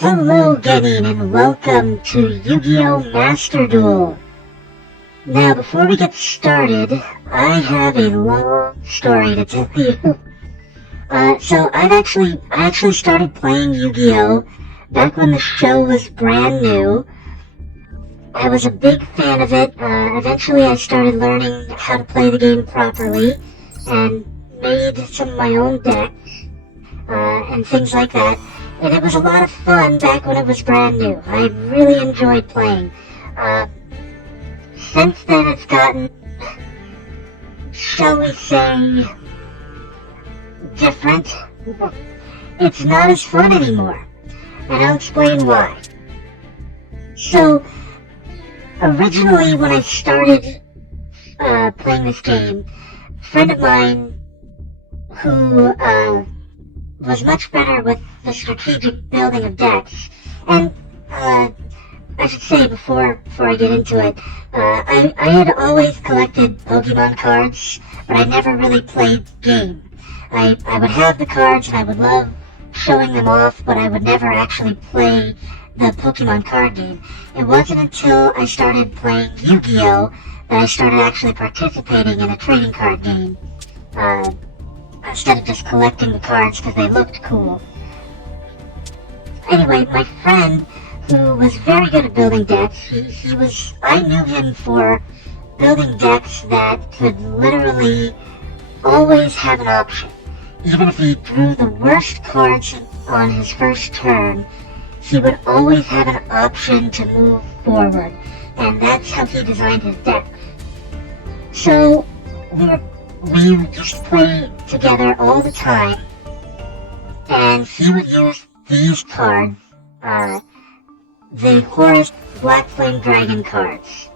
Hello again and welcome to Yu-Gi-Oh! Master Duel. Now before we get started, I have a long story to tell you. So I actually started playing Yu-Gi-Oh! Back when the show was brand new. I was a big fan of it. Eventually I started learning how to play the game properly and made some of my own decks and things like that. And it was a lot of fun back when it was brand new. I really enjoyed playing. Since then it's gotten, shall we say, different. It's not as fun anymore. And I'll explain why. So, originally when I started playing this game, a friend of mine who was much better with the strategic building of decks, and I should say before I get into it, I had always collected Pokemon cards, but I never really played the game. I would have the cards and I would love showing them off, but I would never actually play the Pokemon card game. It wasn't until I started playing Yu-Gi-Oh! That I started actually participating in a trading card game. Instead of just collecting the cards because they looked cool. Anyway, my friend, who was very good at building decks, I knew him for building decks that could literally always have an option. Even if he drew the worst cards on his first turn, he would always have an option to move forward. And that's how he designed his decks. So, we used to play together all the time, and he would use these cards, the Horus Black Flame Dragon cards.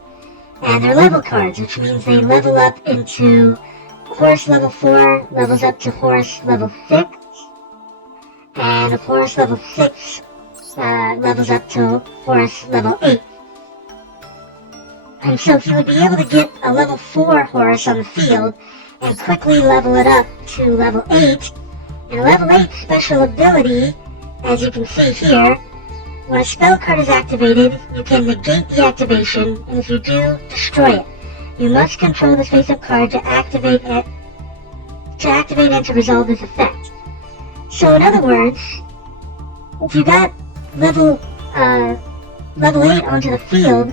And they're level cards, which means they level up into Horus level 4, levels up to Horus level 6, and Horus level 6 levels up to Horus level 8. And so he would be able to get a level 4 Horus on the field, and quickly level it up to level 8, and level 8 special ability, as you can see here, when a spell card is activated, you can negate the activation, and if you do, destroy it. You must control the face-up card to activate it, and to resolve this effect. So in other words, if you got level 8 onto the field,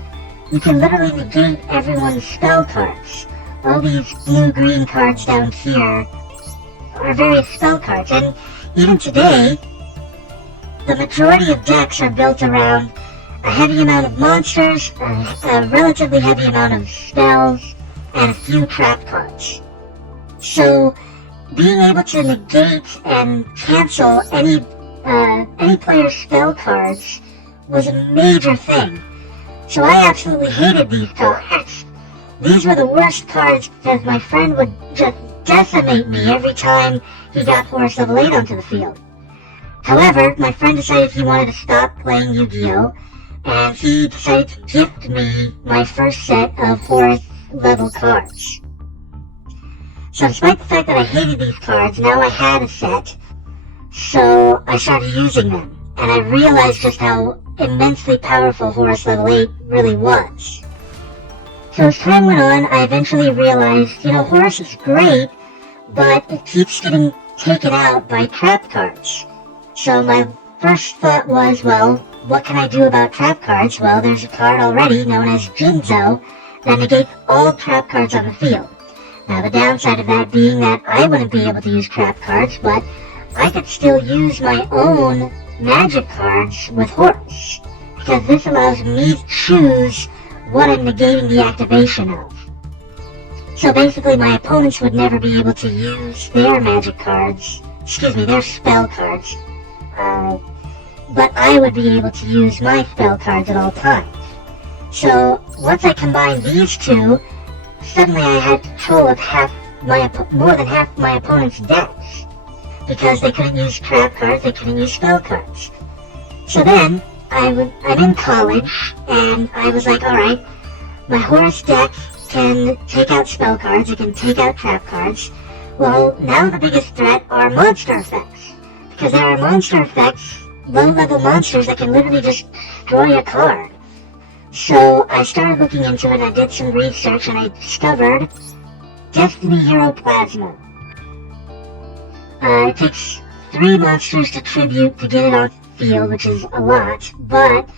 you can literally negate everyone's spell cards. All these blue-green cards down here are various spell cards, and even today, the majority of decks are built around a heavy amount of monsters, a relatively heavy amount of spells, and a few trap cards. So, being able to negate and cancel any player's spell cards was a major thing. So I absolutely hated these cards. These were the worst cards because my friend would just decimate me every time he got Horus level 8 onto the field. However, my friend decided he wanted to stop playing Yu-Gi-Oh! And he decided to gift me my first set of Horus level cards. So despite the fact that I hated these cards, now I had a set, so I started using them. And I realized just how immensely powerful Horus level 8 really was. So as time went on, I eventually realized, Horus is great, but it keeps getting taken out by trap cards. So my first thought was, well, what can I do about trap cards? Well, there's a card already known as Jinzo that negates all trap cards on the field. Now the downside of that being that I wouldn't be able to use trap cards, but I could still use my own magic cards with Horus, because this allows me to choose what I'm negating the activation of. So basically my opponents would never be able to use their magic cards, their spell cards, but I would be able to use my spell cards at all times. So once I combined these two, suddenly I had control of more than half my opponent's decks, because they couldn't use trap cards, they couldn't use spell cards. So then, I'm in college, and I was like, alright, my Horus deck can take out spell cards, it can take out trap cards. Well, now the biggest threat are monster effects, because there are monster effects low-level monsters that can literally just destroy a card. So I started looking into it, I did some research, and I discovered Destiny Hero Plasma. It takes 3 monsters to tribute to get it on the field, which is a lot, but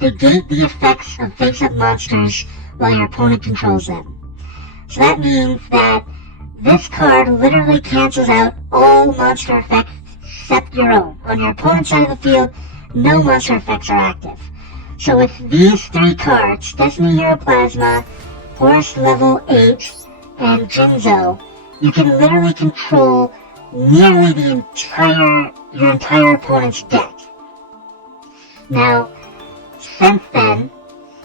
negate the effects of face-up monsters while your opponent controls them. So that means that this card literally cancels out all monster effects except your own. On your opponent's side of the field, no monster effects are active. So with these 3 cards, Destiny Hero Plasma, Horus level 8, and Jinzo, you can literally control nearly your entire opponent's deck. Now, since then,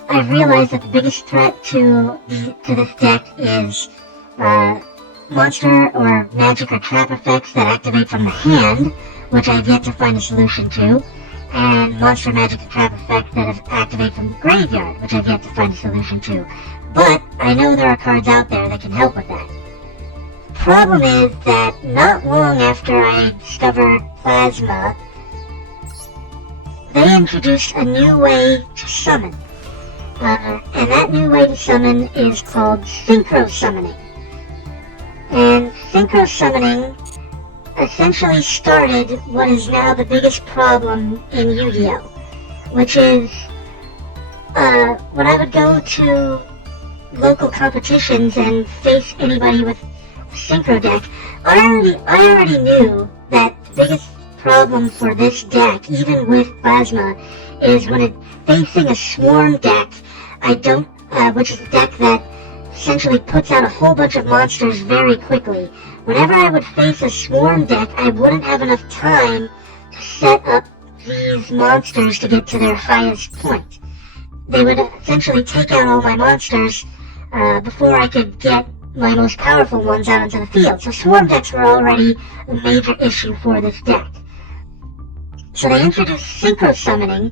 I've realized that the biggest threat to this deck is monster or magic or trap effects that activate from the hand, which I've yet to find a solution to, and monster magic and trap effects that activate from the graveyard, which I've yet to find a solution to. But I know there are cards out there that can help with that. The problem is that not long after I discovered Plasma, they introduced a new way to summon. And that new way to summon is called Synchro Summoning. And Synchro Summoning essentially started what is now the biggest problem in Yu-Gi-Oh! Which is, when I would go to local competitions and face anybody with a Synchro deck, I already knew that the biggest problem for this deck, even with Plasma, is when it's facing a Swarm deck, which is a deck that essentially puts out a whole bunch of monsters very quickly. Whenever I would face a Swarm deck, I wouldn't have enough time to set up these monsters to get to their highest point. They would essentially take out all my monsters before I could get my most powerful ones out into the field. So Swarm decks were already a major issue for this deck. So they introduced Synchro Summoning,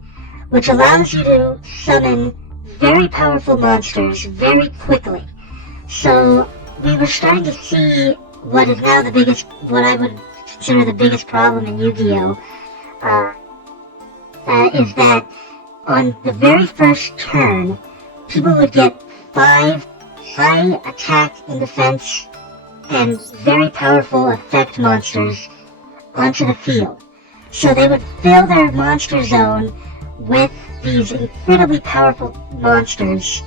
which allows you to summon very powerful monsters very quickly. So we were starting to see what is now what I would consider the biggest problem in Yu-Gi-Oh! Is that on the very first turn, people would get 5 high attack and defense and very powerful effect monsters onto the field. So they would fill their monster zone with these incredibly powerful monsters,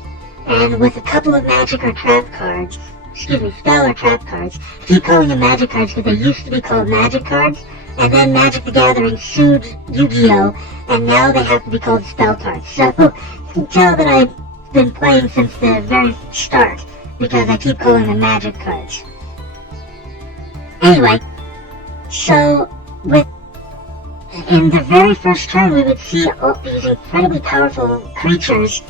and with a couple of magic or trap cards, spell or trap cards. I keep calling them magic cards because they used to be called magic cards, and then Magic the Gathering sued Yu-Gi-Oh! And now they have to be called spell cards. So you can tell that I've been playing since the very start, because I keep calling them magic cards. Anyway, so in the very first turn, we would see all these incredibly powerful creatures,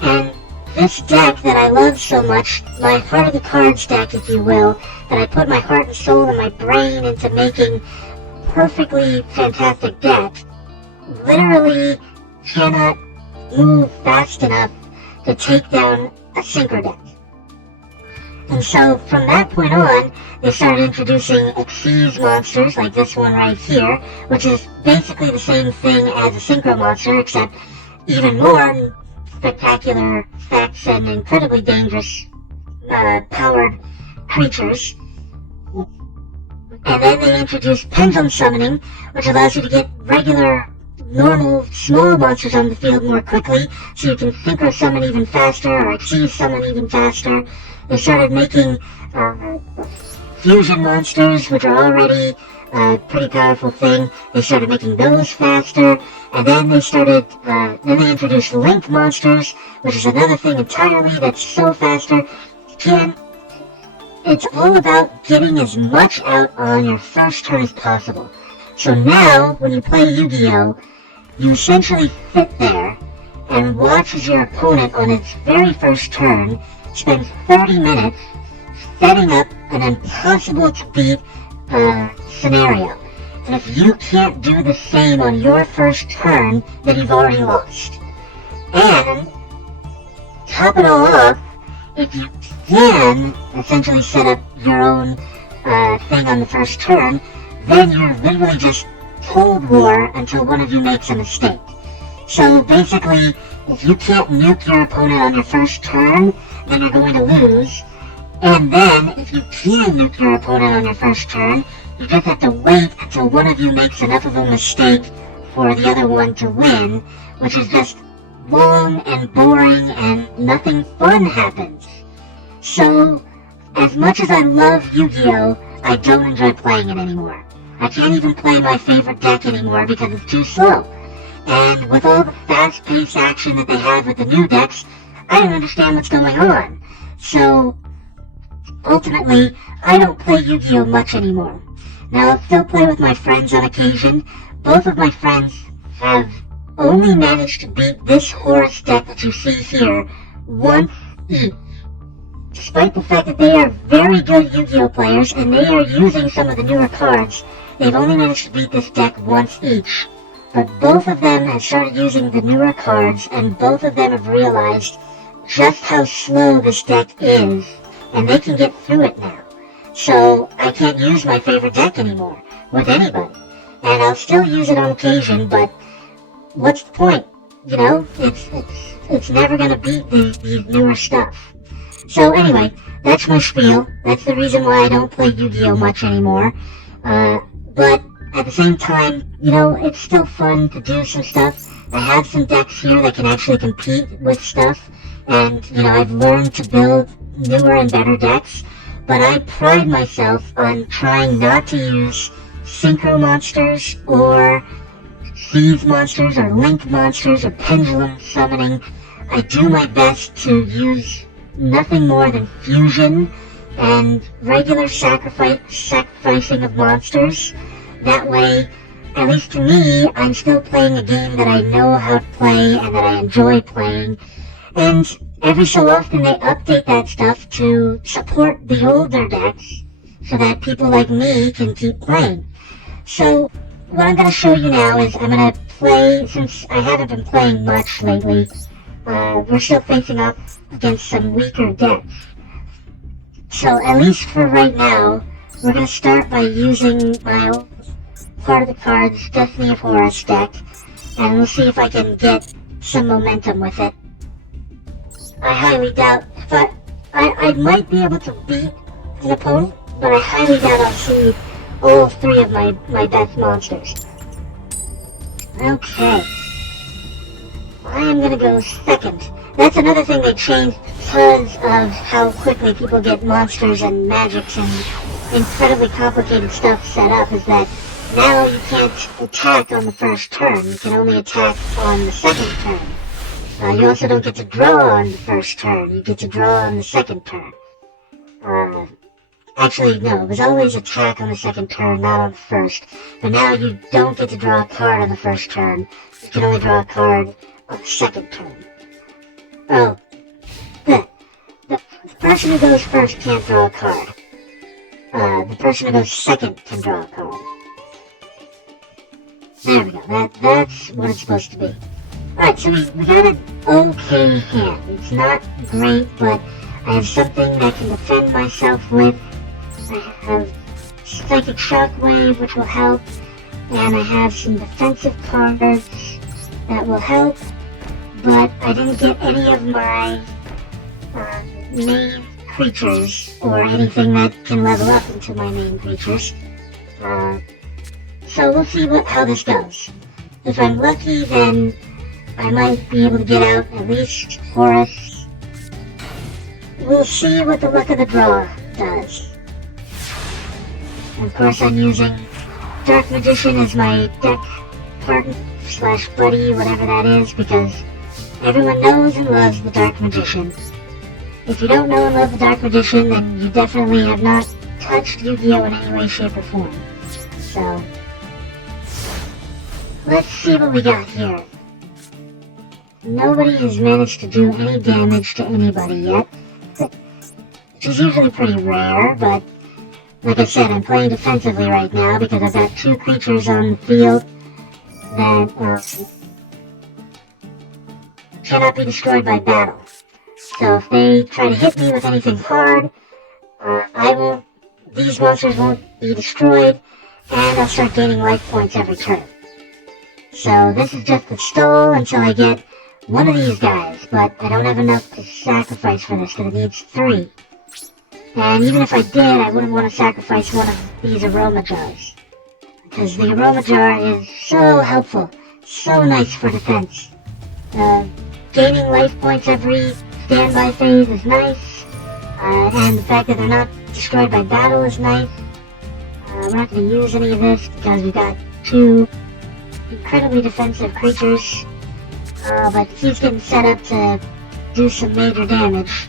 and this deck that I love so much, my Heart of the Cards deck, if you will, that I put my heart and soul and my brain into making perfectly fantastic deck, literally cannot move fast enough to take down a Synchro deck. And so from that point on, they started introducing Xyz monsters, like this one right here, which is basically the same thing as a Synchro monster, except even more spectacular effects and incredibly dangerous powered creatures. And then they introduced Pendulum Summoning, which allows you to get regular, normal, small monsters on the field more quickly, so you can Synchro Summon even faster, or Xyz Summon even faster. They started making fusion monsters, which are already a pretty powerful thing. They started making those faster, and then they introduced Link monsters, which is another thing entirely that's so faster. It's all about getting as much out on your first turn as possible. So now, when you play Yu-Gi-Oh!, you essentially sit there and watch as your opponent on its very first turn spends 30 minutes setting up an impossible to beat scenario. And if you can't do the same on your first turn, then you've already lost. And, top it all off, if you can essentially set up your own thing on the first turn, then you're literally just Cold War until one of you makes a mistake. So basically, if you can't nuke your opponent on your first turn, then you're going to lose. And then, if you can nuke your opponent on your first turn, you just have to wait until one of you makes enough of a mistake for the other one to win, which is just long and boring and nothing fun happens. So, as much as I love Yu-Gi-Oh!, I don't enjoy playing it anymore. I can't even play my favorite deck anymore because it's too slow. And with all the fast-paced action that they have with the new decks, I don't understand what's going on. So, ultimately, I don't play Yu-Gi-Oh! Much anymore. Now, I'll still play with my friends on occasion. Both of my friends have only managed to beat this Horus deck that you see here once each. Despite the fact that they are very good Yu-Gi-Oh! Players and they are using some of the newer cards, they've only managed to beat this deck once each. But both of them have started using the newer cards, and both of them have realized just how slow this deck is, and they can get through it now. So I can't use my favorite deck anymore with anybody. And I'll still use it on occasion, but what's the point? You know, it's never gonna beat these newer stuff. So anyway, that's my spiel. That's the reason why I don't play Yu-Gi-Oh! Much anymore. But at the same time, you know, it's still fun to do some stuff. I have some decks here that can actually compete with stuff, and, you know, I've learned to build newer and better decks, but I pride myself on trying not to use synchro monsters or sieve monsters or link monsters or pendulum summoning. I do my best to use nothing more than fusion and regular sacrificing of monsters. That way, at least to me, I'm still playing a game that I know how to play and that I enjoy playing. And every so often they update that stuff to support the older decks so that people like me can keep playing. So what I'm going to show you now is I'm going to play, since I haven't been playing much lately, we're still facing off against some weaker decks. So at least for right now, we're going to start by using my part of the cards Destiny of Horus deck, and we'll see if I can get some momentum with it. I highly doubt, but I might be able to beat an opponent, but I highly doubt I'll see all three of my best monsters. Okay. I am gonna go second. That's another thing they changed because of how quickly people get monsters and magics and incredibly complicated stuff set up, is that now you can't attack on the first turn. You can only attack on the second turn. You also don't get to draw on the first turn. You get to draw on the second turn. Actually, no, it was always attack on the second turn, not on the first. But now you don't get to draw a card on the first turn. You can only draw a card on the second turn. Oh, the person who goes first can't draw a card. The person who goes second can draw a card. There we go, that's what it's supposed to be. Alright, so we got an okay hand. It's not great, but I have something that I can defend myself with. I have Psychic Shockwave, which will help, and I have some defensive cards that will help, but I didn't get any of my main creatures, or anything that can level up into my main creatures. So we'll see how this goes. If I'm lucky, then I might be able to get out at least Horus. We'll see what the luck of the draw does. Of course, I'm using Dark Magician as my deck partner / buddy, whatever that is, because everyone knows and loves the Dark Magician. If you don't know and love the Dark Magician, then you definitely have not touched Yu-Gi-Oh! In any way, shape, or form. So, let's see what we got here. Nobody has managed to do any damage to anybody yet, which is usually pretty rare, but like I said, I'm playing defensively right now because I've got two creatures on the field that cannot be destroyed by battle. So if they try to hit me with anything hard, these monsters won't be destroyed, and I'll start gaining life points every turn. So this is just the stall until I get one of these guys, but I don't have enough to sacrifice for this because it needs 3. And even if I did, I wouldn't want to sacrifice one of these aroma jars, because the aroma jar is so helpful, so nice for defense. Gaining life points every standby phase is nice, and the fact that they're not destroyed by battle is nice. We're not going to use any of this because we've got 2 incredibly defensive creatures, but he's getting set up to do some major damage.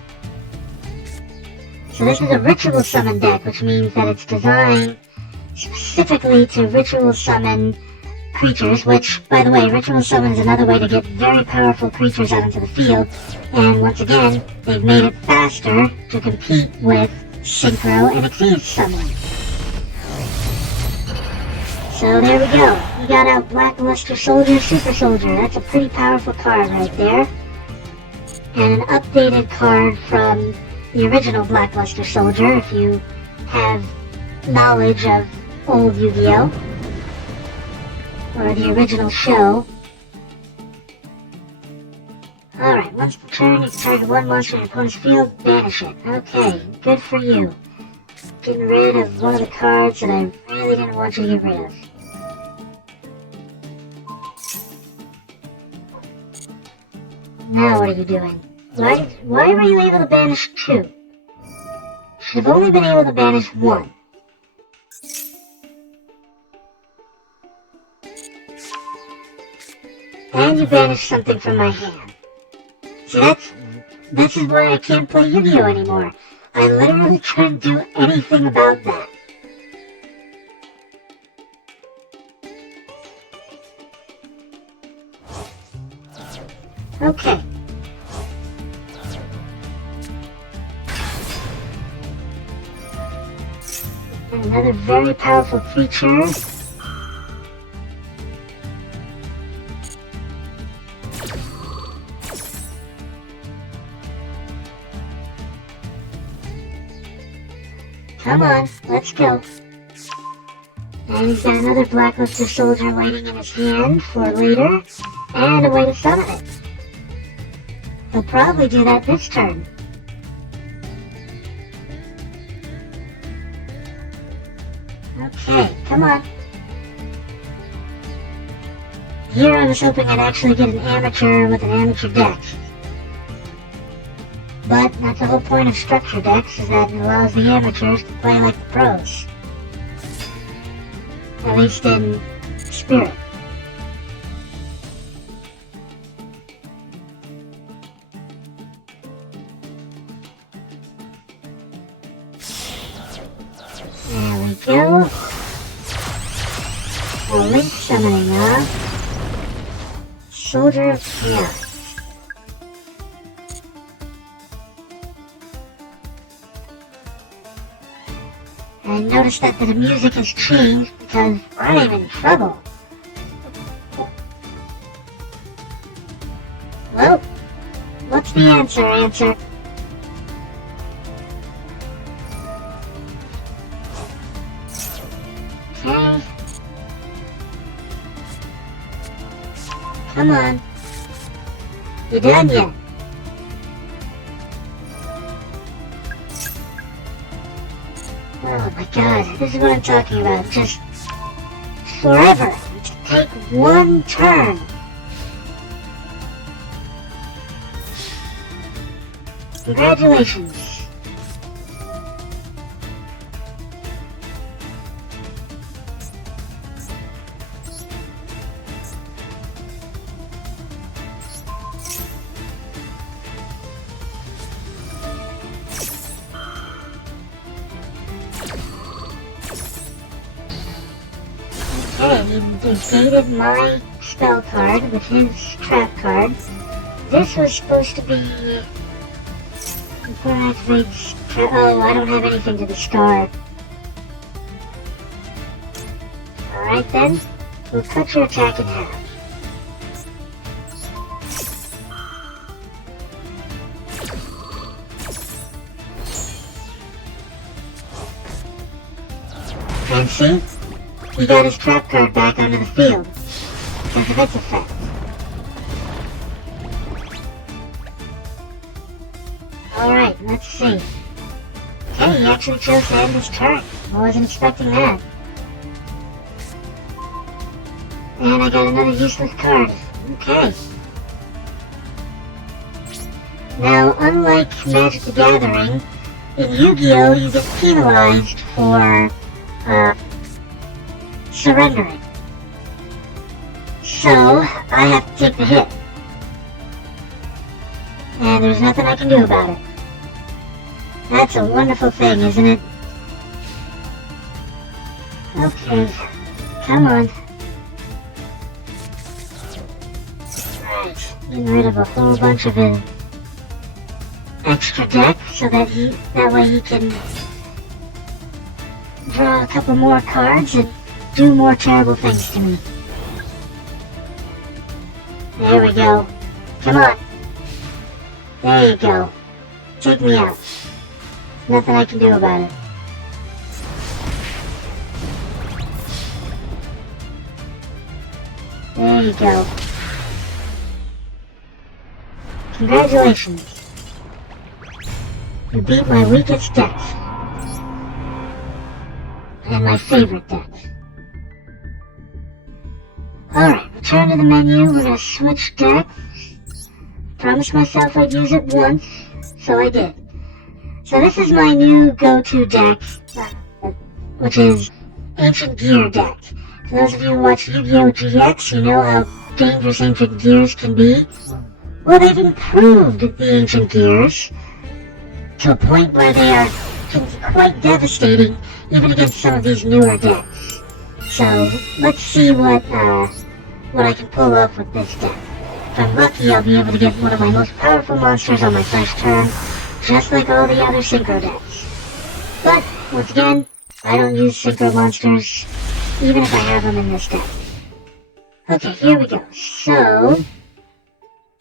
So this is a ritual summon deck, which means that it's designed specifically to ritual summon creatures, which, by the way, ritual summon is another way to get very powerful creatures out into the field, and once again, they've made it faster to compete with Synchro and Exceed summoning. So there we go. We got out Blackluster Soldier, Super Soldier. That's a pretty powerful card right there. And an updated card from the original Blackluster Soldier, if you have knowledge of old Yu-Gi-Oh! Or the original show. Alright, once per turn, you can target one monster in your opponent's field, banish it. Okay, good for you. Getting rid of one of the cards that I really didn't want you to get rid of. Now what are you doing? Why were you able to banish 2? Should have only been able to banish 1. And you banished something from my hand. See, this is why I can't play Yu-Gi-Oh! Anymore. I literally can't do anything about that. Okay. Another very powerful creature. Come on, let's go. And he's got another Blackluster Soldier waiting in his hand for later, and a way to summon it. He'll probably do that this turn. Okay, come on. Here I was hoping I'd actually get an amateur with an amateur deck. But that's the whole point of structure decks, is that it allows the amateurs to play like the pros. At least in spirit. There we go. A link summoning now. Soldier of Chaos. I noticed that the music has changed because I'm in trouble. Well, what's the answer? Okay. Come on. You done yet? Oh my god, this is what I'm talking about. Just forever. Take one turn. Congratulations. Okay, he negated my spell card with his trap card. This was supposed to be... Oh, I don't have anything to discard. Alright then, we'll cut your attack in half. And see? he got his trap card back onto the field because of its effect. Alright, let's see. Okay, he actually chose to end his turn. I wasn't expecting that. And I got another useless card. Okay. Now, unlike Magic the Gathering, in Yu-Gi-Oh! You get penalized for surrendering. So, I have to take the hit. And there's nothing I can do about it. That's a wonderful thing, isn't it? Okay, come on. Right, getting rid of a whole bunch of it. Extra deck so that way he can draw a couple more cards and do more terrible things to me. There we go. Come on. There you go. Take me out. Nothing I can do about it. There you go. Congratulations. You beat my weakest deck. And my favorite deck. Alright, return to the menu. We're gonna switch deck. Promised myself I'd use it once, so I did. So this is my new go-to deck, which is Ancient Gear deck. For those of you who watch Yu-Gi-Oh! GX, you know how dangerous Ancient Gears can be. Well, they've improved the Ancient Gears to a point where they can be quite devastating even against some of these newer decks. So let's see what I can pull off with this deck. If I'm lucky, I'll be able to get one of my most powerful monsters on my first turn, just like all the other Synchro decks. But, once again, I don't use Synchro monsters, even if I have them in this deck. Okay, here we go. So,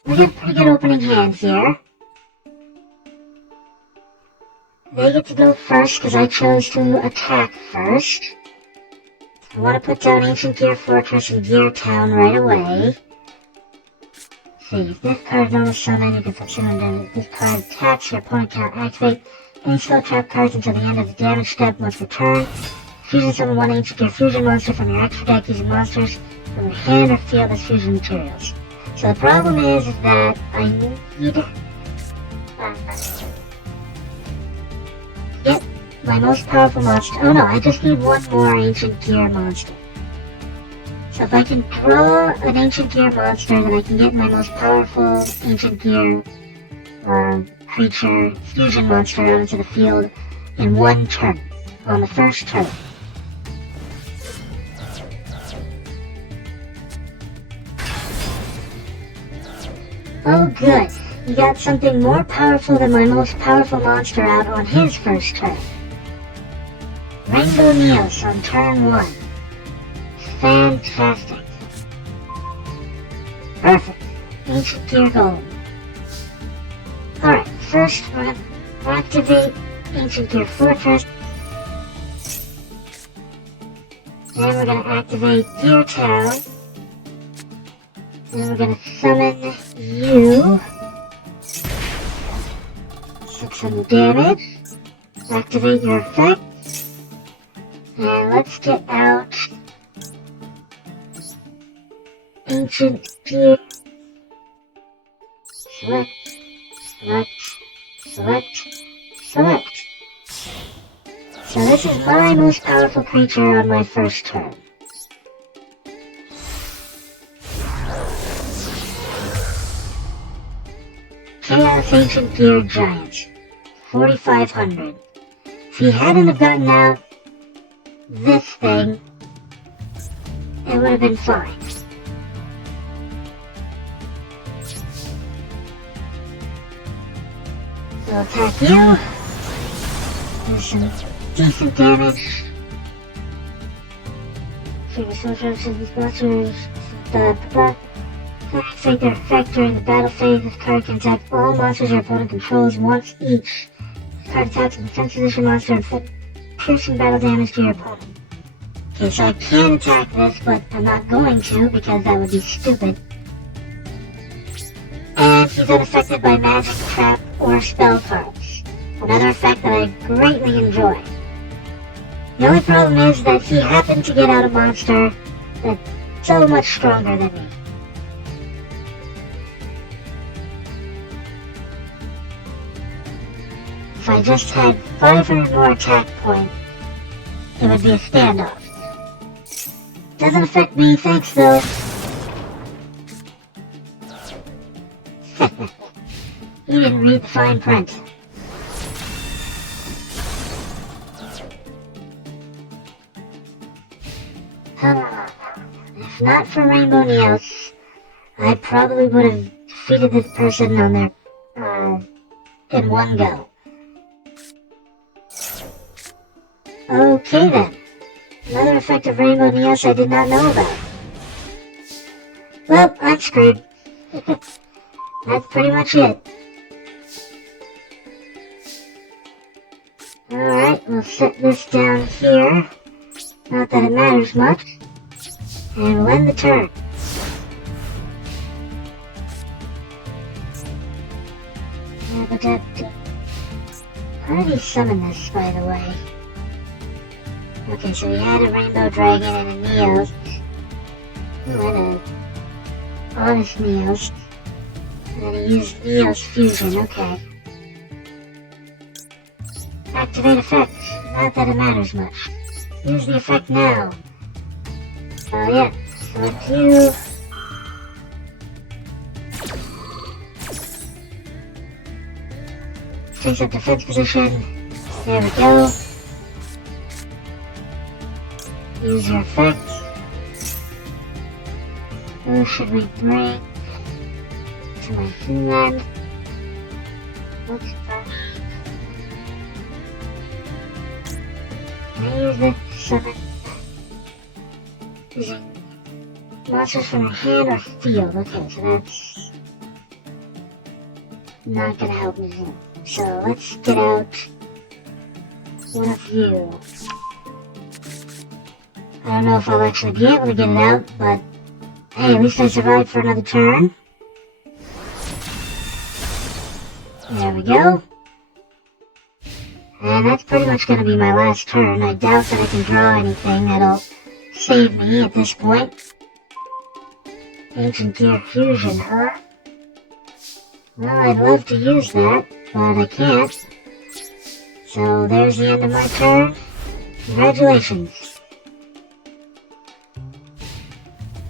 we got a pretty good opening hand here. They get to go first because I chose to attack first. I want to put down Ancient Gear Fortress and Gear Town right away. See, if this card is not a summon, you can put summon down. If this card attacks, your opponent cannot activate any spell trap cards until the end of the damage step once per turn. Fusion summon one Ancient Gear Fusion monster from your extra deck using monsters from your hand or field as fusion materials. So the problem is that I need to get my most powerful monster. Oh no, I just need one more Ancient Gear monster. So if I can draw an Ancient Gear monster, then I can get my most powerful Ancient Gear creature fusion monster out into the field in one turn, on the first turn. Oh good, you got something more powerful than my most powerful monster out on his first turn. Rainbow Neos on turn 1. Fantastic. Perfect. Ancient Gear Golem. Alright, first we're going to activate Ancient Gear Fortress. Then we're going to activate Gear Town. Then we're going to summon you. 600 damage. Activate your effect. And let's get out Ancient Gear. Select, select, select, select. So this is my most powerful creature on my first turn. Chaos Ancient Gear Giant, 4,500. If he hadn't have gotten out this thing, it would have been fine. So attack you. Do some decent damage. Trigger sorcerers of these monsters. Activate their effect during the battle phase. This card can attack all monsters your opponent controls once each. This card attacks a defense position monster and inflict piercing battle damage to your opponent. Okay, so I can attack this, but I'm not going to because that would be stupid. And he's unaffected by magic, trap, or spell cards. Another effect that I greatly enjoy. The only problem is that he happened to get out a monster that's so much stronger than me. If I just had 500 more attack points, it would be a standoff. Doesn't affect me, thanks though. You didn't read the fine print. If not for Rainbow Neos, I probably would have defeated this person on their, in one go. Okay then. Another effect of Rainbow Neos I did not know about. Well, I'm screwed. That's pretty much it. Alright, we'll set this down here. Not that it matters much. And we'll end the turn. How did he summon this, by the way? Okay, so we had a Rainbow Dragon and a Neos. Ooh, and a Honest Neos. And then he used Neos Fusion, okay. Activate effect. Not that it matters much. Use the effect now. Oh yeah, select you. Takes up defense position. There we go. Use your effect. Who should we bring to my hand? What's that? Can I use the summon? Using monsters from the hand or field. Okay, so that's not gonna help me here. So let's get out one of you. I don't know if I'll actually be able to get it out, but hey, at least I survived for another turn. There we go. And that's pretty much going to be my last turn. I doubt that I can draw anything that'll save me at this point. Ancient Gear Fusion, huh? Well, I'd love to use that, but I can't. So there's the end of my turn. Congratulations.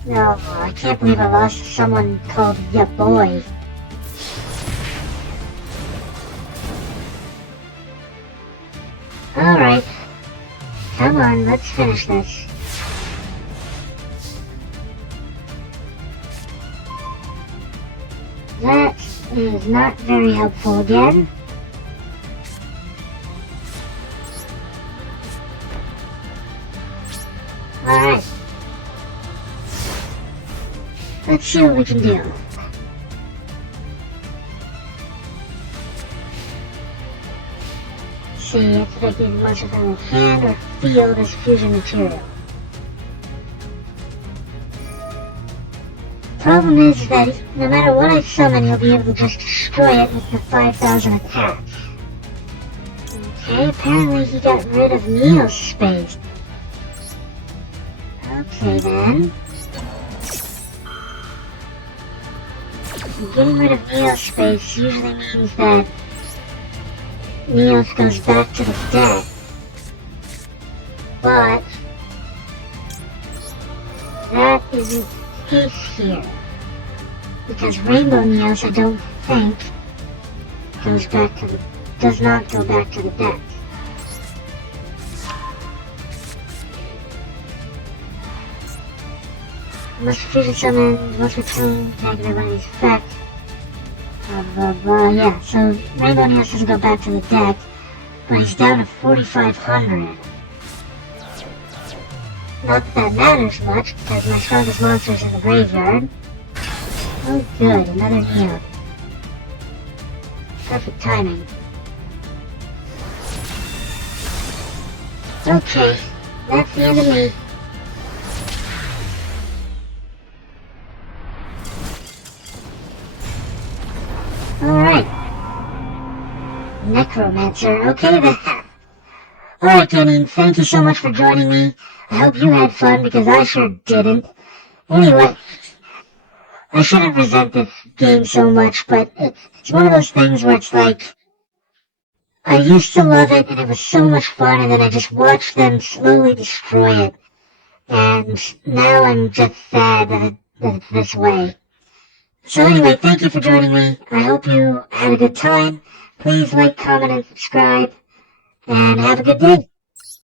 No, I can't believe I lost to someone called Ya Boy. Alright. Come on, let's finish this. That is not very helpful again. Alright. Let's see what we can do. See if I can much of a hand or field as fusion material. Problem is that no matter what I summon, he'll be able to just destroy it with the 5,000 attack. Okay, apparently he got rid of Neo's space. Okay then. Getting rid of Neo's space usually means that Neos goes back to the deck. But that isn't the case here. Because Rainbow Neos, I don't think, does not go back to the deck. Must fusion summon, must return, negative enemy's effect. Yeah, so Rainbow Neos doesn't go back to the deck, but he's down to 4,500. Not that that matters much, because my strongest monster's in the graveyard. Oh good, another Neo. Perfect timing. Okay, that's the end of me. Necromancer. Okay then. Alright, Kenny, thank you so much for joining me. I hope you had fun, because I sure didn't. Anyway, I shouldn't resent this game so much, but it's one of those things where it's like, I used to love it, and it was so much fun, and then I just watched them slowly destroy it. And now I'm just sad that it's this way. So anyway, thank you for joining me. I hope you had a good time. Please like, comment, and subscribe. And have a good day.